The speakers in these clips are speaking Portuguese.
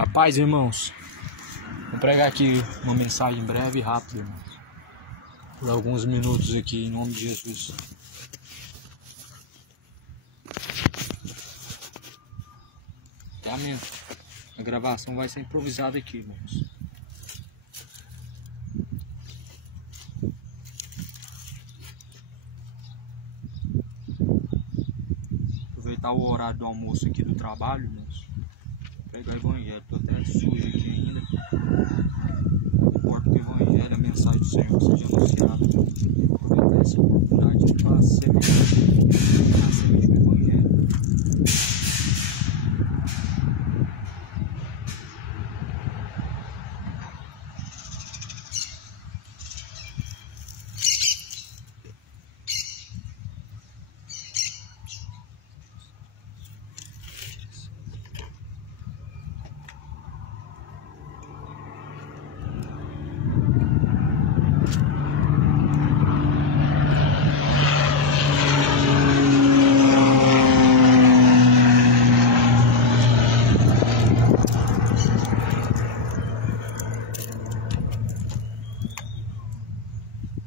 A paz, irmãos. Vou pregar aqui uma mensagem breve e rápida, irmãos. Por alguns minutos aqui, em nome de Jesus. Amém. A gravação vai ser improvisada aqui, irmãos. Aproveitar o horário do almoço aqui do trabalho, irmãos. Pregar o evangelho. Tô até sujo aqui ainda. Importa que o evangelho, a mensagem do Senhor seja anunciada. Aproveitar essa oportunidade para semear a semente do evangelho.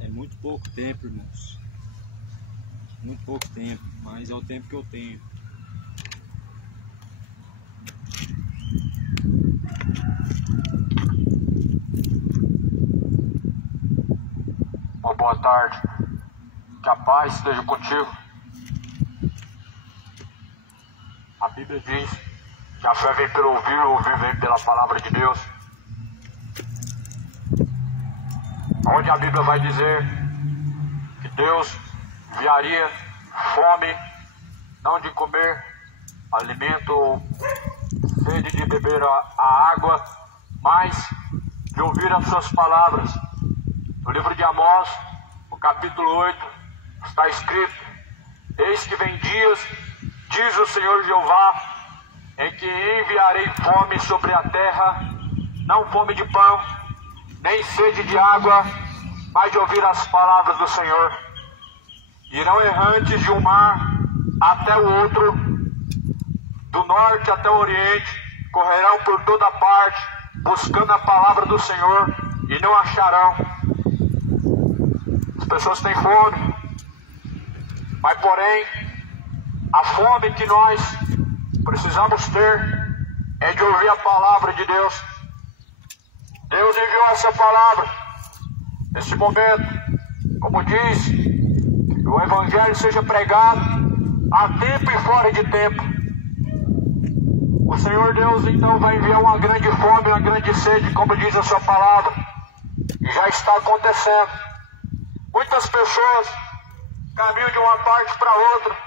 Muito pouco tempo, irmãos. Muito pouco tempo, mas é o tempo que eu tenho. Boa tarde. Que a paz esteja contigo. A Bíblia diz que a fé vem pelo ouvir, o ouvir vem pela palavra de Deus. Onde a Bíblia vai dizer que Deus enviaria fome, não de comer alimento ou sede de beber a água, mas de ouvir as suas palavras. No livro de Amós, no capítulo 8, está escrito: eis que vem dias, diz o Senhor Jeová, em que enviarei fome sobre a terra, não fome de pão, nem sede de água, mas de ouvir as palavras do Senhor. Irão errantes de um mar até o outro, do norte até o oriente, correrão por toda parte, buscando a palavra do Senhor, e não acharão. As pessoas têm fome, mas porém, a fome que nós precisamos ter é de ouvir a palavra de Deus. Deus enviou essa palavra nesse momento, como diz, que o evangelho seja pregado a tempo e fora de tempo. O Senhor Deus então vai enviar uma grande fome, uma grande sede, como diz a sua palavra, e já está acontecendo. Muitas pessoas caminham de uma parte para outra,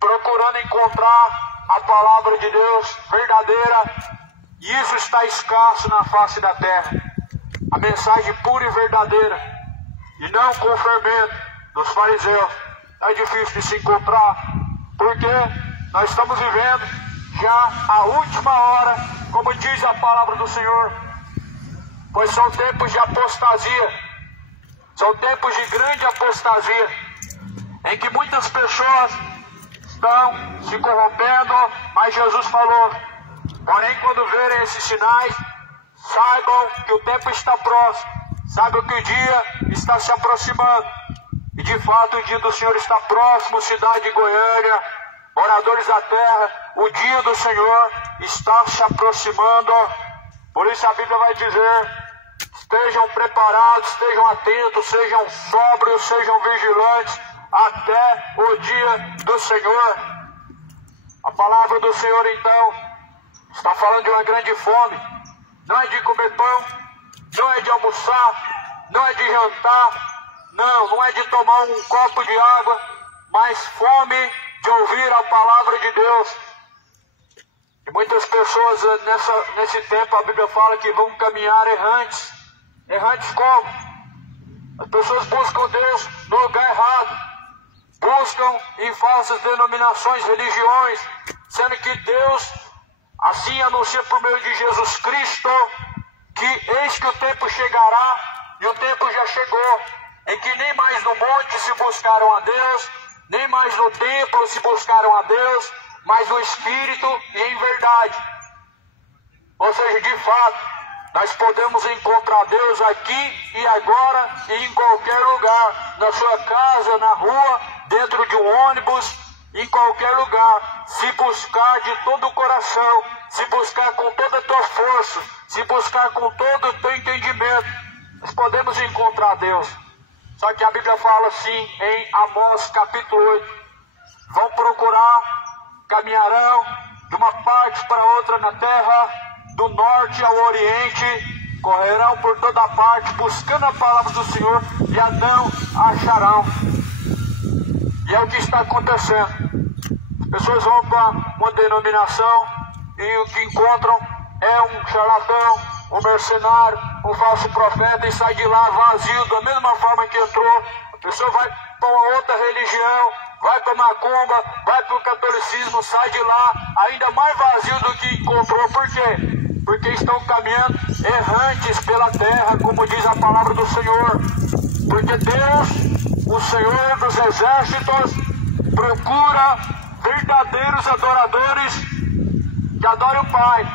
procurando encontrar a palavra de Deus verdadeira, e isso está escasso na face da terra. A mensagem pura e verdadeira, e não com fermento dos fariseus, é difícil de se encontrar, porque nós estamos vivendo já a última hora, como diz a palavra do Senhor, pois são tempos de apostasia, são tempos de grande apostasia, em que muitas pessoas estão se corrompendo, mas Jesus falou: porém, quando verem esses sinais, saibam que o tempo está próximo, saibam que o dia está se aproximando. E de fato o dia do Senhor está próximo, cidade de Goiânia, moradores da terra, o dia do Senhor está se aproximando. Por isso a Bíblia vai dizer: estejam preparados, estejam atentos, sejam sóbrios, sejam vigilantes, até o dia do Senhor. A palavra do Senhor então está falando de uma grande fome. Não é de comer pão, não é de almoçar, não é de jantar, não é de tomar um copo de água, mas fome de ouvir a palavra de Deus. E muitas pessoas nesse tempo, a Bíblia fala que vão caminhar errantes. Errantes como? As pessoas buscam Deus no lugar errado, buscam em falsas denominações, religiões, sendo que Deus assim anuncia por meio de Jesus Cristo que eis que o tempo chegará, e o tempo já chegou, em que nem mais no monte se buscaram a Deus, nem mais no templo se buscaram a Deus, mas no Espírito e em verdade. Ou seja, de fato, nós podemos encontrar Deus aqui e agora e em qualquer lugar, na sua casa, na rua, dentro de um ônibus, em qualquer lugar. Se buscar de todo o coração, se buscar com toda a tua força, se buscar com todo o teu entendimento, nós podemos encontrar Deus. Só que a Bíblia fala assim em Amós capítulo 8, vão procurar, caminharão de uma parte para outra na terra, do norte ao oriente, correrão por toda parte, buscando a palavra do Senhor, e a não acharão. E é o que está acontecendo. As pessoas vão para uma denominação e o que encontram é um charlatão, um mercenário, um falso profeta, e sai de lá vazio, da mesma forma que entrou. A pessoa vai para uma outra religião, vai para a macumba, vai para o catolicismo, sai de lá ainda mais vazio do que encontrou. Por quê? Porque estão caminhando errantes pela terra, como diz a palavra do Senhor. Porque Deus, o Senhor dos exércitos, procura verdadeiros adoradores que adorem o Pai.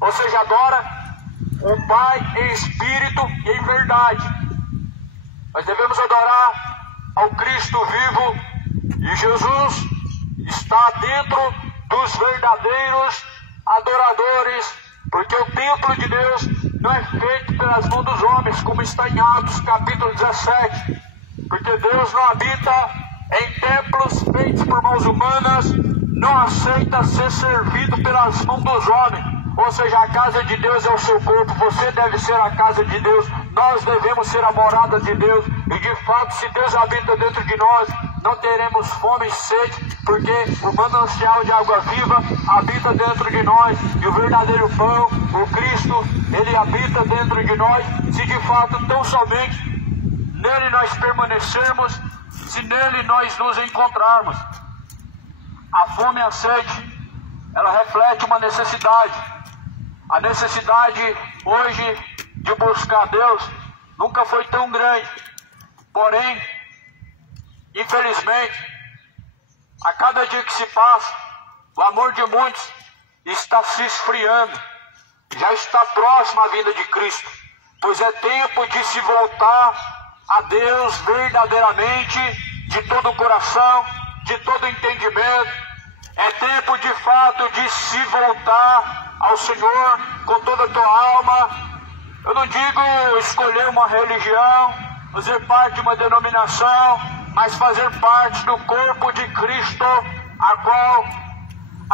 Ou seja, adora o Pai em espírito e em verdade. Nós devemos adorar ao Cristo vivo, e Jesus está dentro dos verdadeiros adoradores, porque o templo de Deus não é feito pelas mãos dos homens, como está em Atos capítulo 17, porque Deus não habita em templos feitos por mãos humanas, não aceita ser servido pelas mãos dos homens. Ou seja, a casa de Deus é o seu corpo, você deve ser a casa de Deus, nós devemos ser a morada de Deus, e de fato, se Deus habita dentro de nós, não teremos fome e sede, porque o manancial de água viva habita dentro de nós, e o verdadeiro pão, o Cristo, ele habita dentro de nós, se de fato tão somente nele nós permanecermos, se nele nós nos encontrarmos. A fome e a sede, ela reflete uma necessidade. A necessidade hoje de buscar Deus nunca foi tão grande. Porém, infelizmente, a cada dia que se passa, o amor de muitos está se esfriando. Já está próximo a vinda de Cristo, pois é tempo de se voltar a Deus verdadeiramente, de todo o coração, de todo o entendimento. É tempo de fato de se voltar ao Senhor com toda a tua alma. Eu não digo escolher uma religião, fazer parte de uma denominação, mas fazer parte do corpo de Cristo, a qual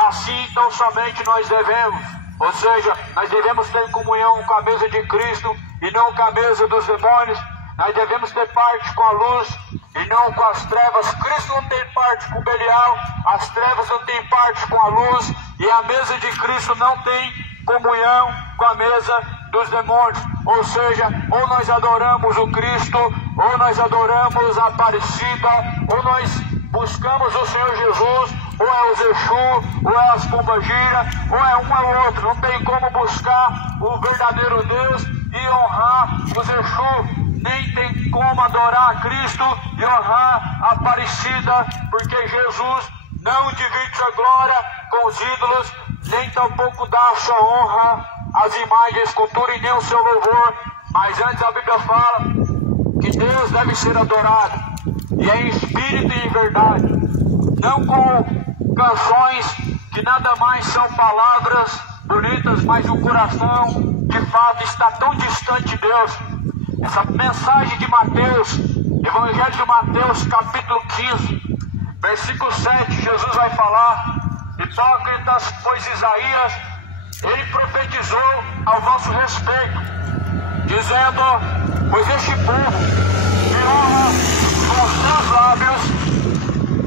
assim tão somente nós devemos. Ou seja, nós devemos ter comunhão com a mesa de Cristo e não com a mesa dos demônios. Nós devemos ter parte com a luz e não com as trevas. Cristo não tem parte com Belial, as trevas não têm parte com a luz, e a mesa de Cristo não tem comunhão com a mesa dos demônios. Ou seja, ou nós adoramos o Cristo, ou nós adoramos a Aparecida, ou nós buscamos o Senhor Jesus, ou é o Exu, ou é as pombagira, ou é um ou outro. Não tem como buscar o verdadeiro Deus e honrar os Exu. Nem tem como adorar a Cristo e honrar a Aparecida, porque Jesus não divide sua glória com os ídolos, nem tampouco dá a sua honra às imagens de escultura e nem o seu louvor. Mas antes a Bíblia fala que Deus deve ser adorado, e é em espírito e em verdade, não com canções que nada mais são palavras bonitas, mas o coração de fato está tão distante de Deus. Essa mensagem de Mateus, Evangelho de Mateus, capítulo 15, versículo 7, Jesus vai falar: hipócritas, pois Isaías, ele profetizou ao vosso respeito, dizendo: pois este povo me honra com os seus lábios,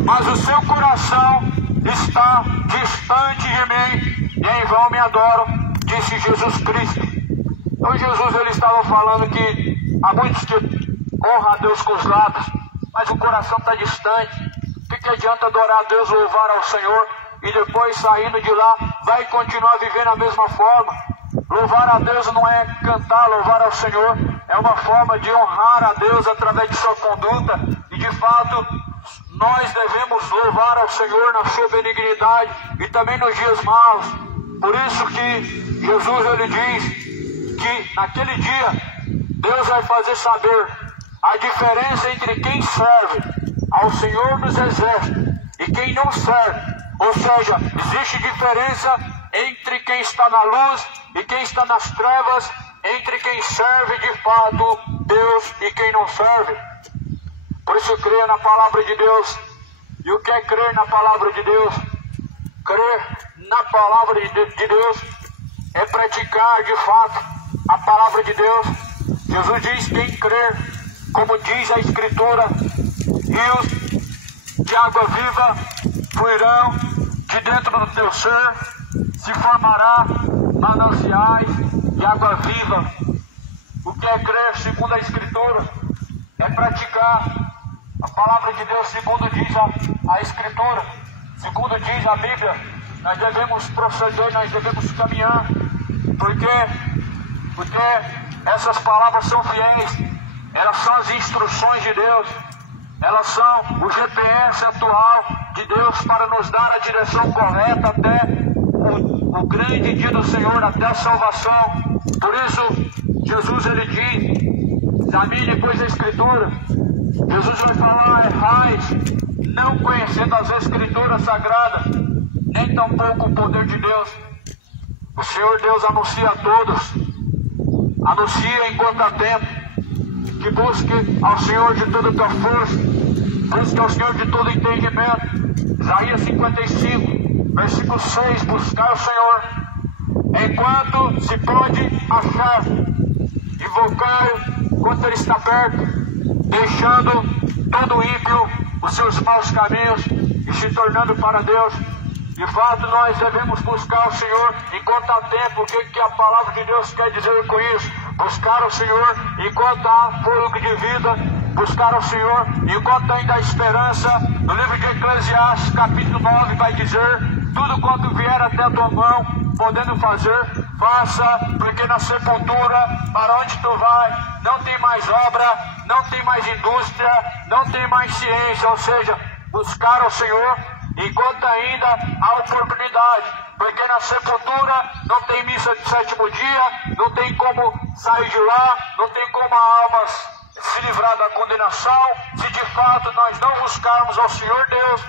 mas o seu coração está distante de mim, e em vão me adoram, disse Jesus Cristo. Então Jesus ele estava falando que há muitos que honram a Deus com os lábios, mas o coração está distante. O que adianta adorar a Deus, louvar ao Senhor, e depois saindo de lá vai continuar vivendo a mesma forma? Louvar a Deus não é cantar, louvar ao Senhor é uma forma de honrar a Deus através de sua conduta. E de fato nós devemos louvar ao Senhor na sua benignidade e também nos dias maus. Por isso que Jesus ele diz que naquele dia Deus vai fazer saber a diferença entre quem serve ao Senhor dos Exércitos e quem não serve. Ou seja, existe diferença entre quem está na luz e quem está nas trevas, entre quem serve de fato Deus e quem não serve. Por isso creia na palavra de Deus. E o que é crer na palavra de Deus? Crer na palavra de Deus é praticar de fato a palavra de Deus. Jesus diz: quem crer, como diz a Escritura, rios de água viva fluirão de dentro do teu ser, se formará mananciais de água viva. O que é crer segundo a Escritura? É praticar a palavra de Deus segundo diz a Escritura, segundo diz a Bíblia. Nós devemos proceder, nós devemos caminhar, porque essas palavras são fiéis, elas são as instruções de Deus, elas são o GPS atual de Deus para nos dar a direção correta até o grande dia do Senhor, até a salvação. Por isso, Jesus ele diz, examine pois a Escritura. Jesus vai falar: errais, não conhecendo as Escrituras sagradas, nem tampouco o poder de Deus. O Senhor Deus anuncia a todos, anuncia enquanto há tempo, que busque ao Senhor de toda a tua força, busque ao Senhor de todo entendimento. Isaías 55, versículo 6, buscar o Senhor enquanto se pode achar, invocar enquanto ele está perto, deixando todo ímpio os seus maus caminhos e se tornando para Deus. De fato, nós devemos buscar o Senhor enquanto há tempo. O que a palavra de Deus quer dizer com isso? Buscar o Senhor enquanto há fôlego de vida, buscar o Senhor enquanto ainda há esperança. No livro de Eclesiastes, capítulo 9, vai dizer: tudo quanto vier até a tua mão, podendo fazer, faça, porque na sepultura, para onde tu vai, não tem mais obra, não tem mais indústria, não tem mais ciência. Ou seja, buscar o Senhor enquanto ainda há oportunidade, porque na sepultura não tem missa de sétimo dia, não tem como sair de lá, não tem como a alma se livrar da condenação, se de fato nós não buscarmos ao Senhor Deus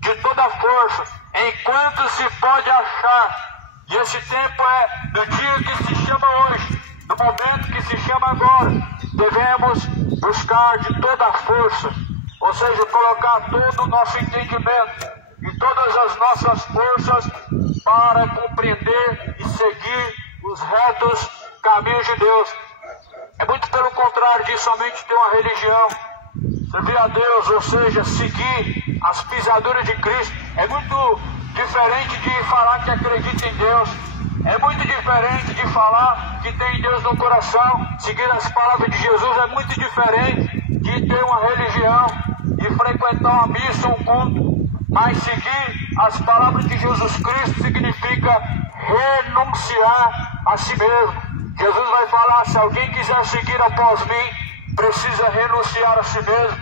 de toda a força, enquanto se pode achar. E esse tempo é no dia que se chama hoje, no momento que se chama agora. Devemos buscar de toda a força, ou seja, colocar todo o nosso entendimento e todas as nossas forças para compreender e seguir os retos caminhos de Deus. É muito pelo contrário de somente ter uma religião, servir a Deus, ou seja, seguir as pisaduras de Cristo. É muito diferente de falar que acredita em Deus. É muito diferente de falar que tem Deus no coração. Seguir as palavras de Jesus é muito diferente de ter uma religião e frequentar uma missa, um culto. Mas seguir as palavras de Jesus Cristo significa renunciar a si mesmo. Jesus vai falar: se alguém quiser seguir após mim, precisa renunciar a si mesmo,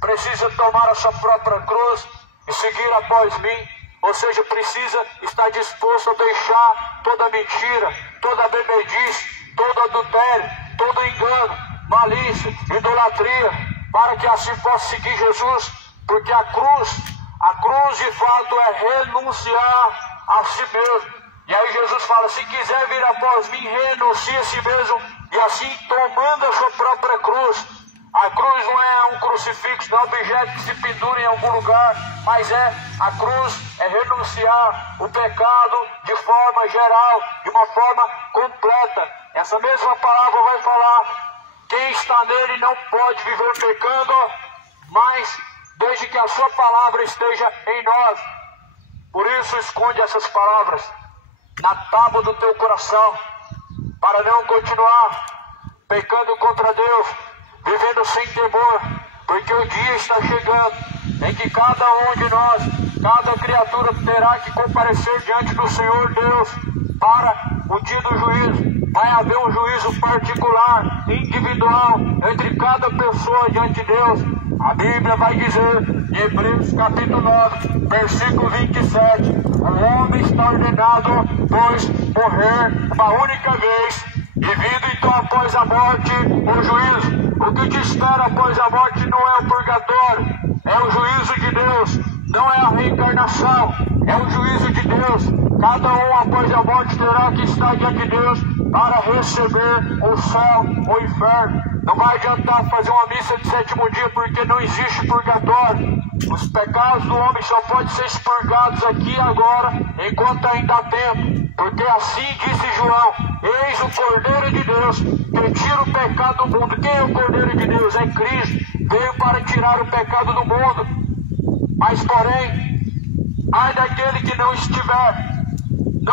precisa tomar a sua própria cruz e seguir após mim. Ou seja, precisa estar disposto a deixar toda mentira, toda bebedice, todo adultério, todo engano, malícia, idolatria, para que assim possa seguir Jesus. Porque a cruz de fato é renunciar a si mesmo. E aí Jesus fala: se quiser vir após mim, renuncie a si mesmo, e assim tomando a sua própria cruz. A cruz não é um crucifixo, não é um objeto que se pendura em algum lugar, mas a cruz é renunciar o pecado de forma geral, de uma forma completa. Essa mesma palavra vai falar: quem está nele não pode viver pecando, mas desde que a sua palavra esteja em nós. Por isso esconde essas palavras na tábua do teu coração, para não continuar pecando contra Deus, vivendo sem temor, porque o dia está chegando em que cada um de nós, cada criatura terá que comparecer diante do Senhor Deus para o dia do juízo. Vai haver um juízo particular, individual, entre cada pessoa diante de Deus. A Bíblia vai dizer, em Hebreus capítulo 9, versículo 27, o homem está ordenado, pois, morrer uma única vez, e vindo então após a morte, o juízo. O que te espera após a morte não é o purgatório, é o juízo de Deus, não é a reencarnação, é o juízo de Deus. Cada um após a morte terá que estar diante de Deus para receber o céu ou o inferno. Não vai adiantar fazer uma missa de sétimo dia porque não existe purgatório. Os pecados do homem só podem ser expurgados aqui e agora, enquanto ainda há tempo. Porque assim disse João, eis o Cordeiro de Deus que tira o pecado do mundo. Quem é o Cordeiro de Deus? É Cristo. Veio para tirar o pecado do mundo. Mas porém, ai daquele que não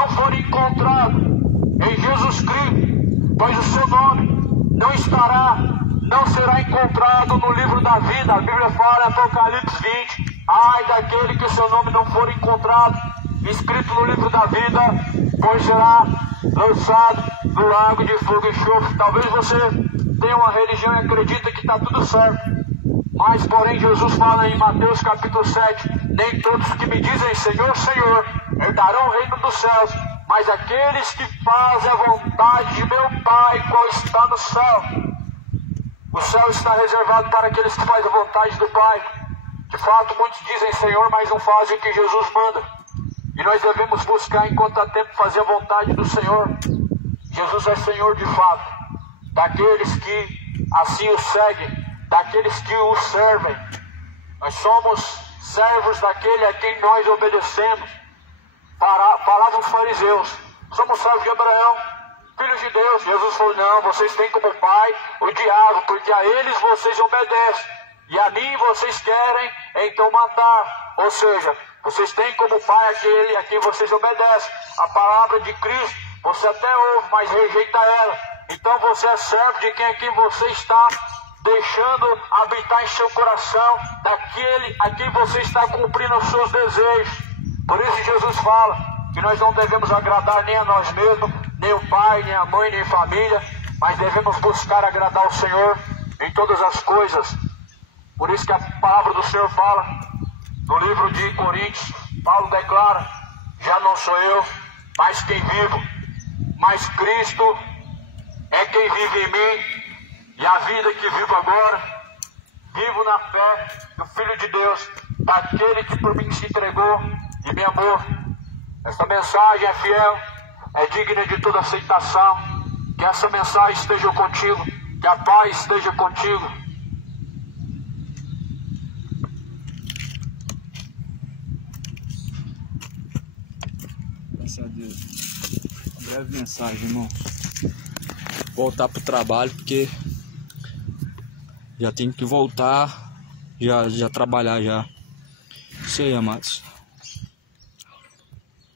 for encontrado em Jesus Cristo, pois o seu nome não será encontrado no livro da vida. A Bíblia fala em Apocalipse 20, ai daquele que o seu nome não for encontrado, escrito no livro da vida, pois será lançado no lago de fogo e enxofre. Talvez você tenha uma religião e acredita que está tudo certo, mas porém Jesus fala em Mateus capítulo 7, nem todos que me dizem Senhor, Senhor, herdarão o reino dos céus, mas aqueles que fazem a vontade de meu Pai, qual está no céu. O céu está reservado para aqueles que fazem a vontade do Pai. De fato, muitos dizem Senhor, mas não fazem o que Jesus manda. E nós devemos buscar, enquanto há tempo, fazer a vontade do Senhor. Jesus é Senhor de fato, daqueles que assim o seguem, daqueles que o servem. Nós somos servos daquele a quem nós obedecemos. Falavam os fariseus, somos servos de Abraão, filhos de Deus. Jesus falou, não, vocês têm como pai o diabo, porque a eles vocês obedecem, e a mim vocês querem então matar. Ou seja, vocês têm como pai aquele a quem vocês obedecem. A palavra de Cristo você até ouve, mas rejeita ela. Então você é servo de quem você está deixando habitar em seu coração, daquele a quem você está cumprindo os seus desejos. Por isso Jesus fala que nós não devemos agradar nem a nós mesmos, nem o pai, nem a mãe, nem a família, mas devemos buscar agradar o Senhor em todas as coisas. Por isso que a palavra do Senhor fala, no livro de Coríntios, Paulo declara, já não sou eu, mas quem vivo, mas Cristo é quem vive em mim, e a vida que vivo agora, vivo na fé do Filho de Deus, daquele que por mim se entregou e me amou. Esta mensagem é fiel, é digna de toda aceitação. Que essa mensagem esteja contigo, que a paz esteja contigo. Graças a Deus. Uma breve mensagem, irmão. Voltar pro trabalho, porque já tenho que voltar, já trabalhar já. Isso aí, amados.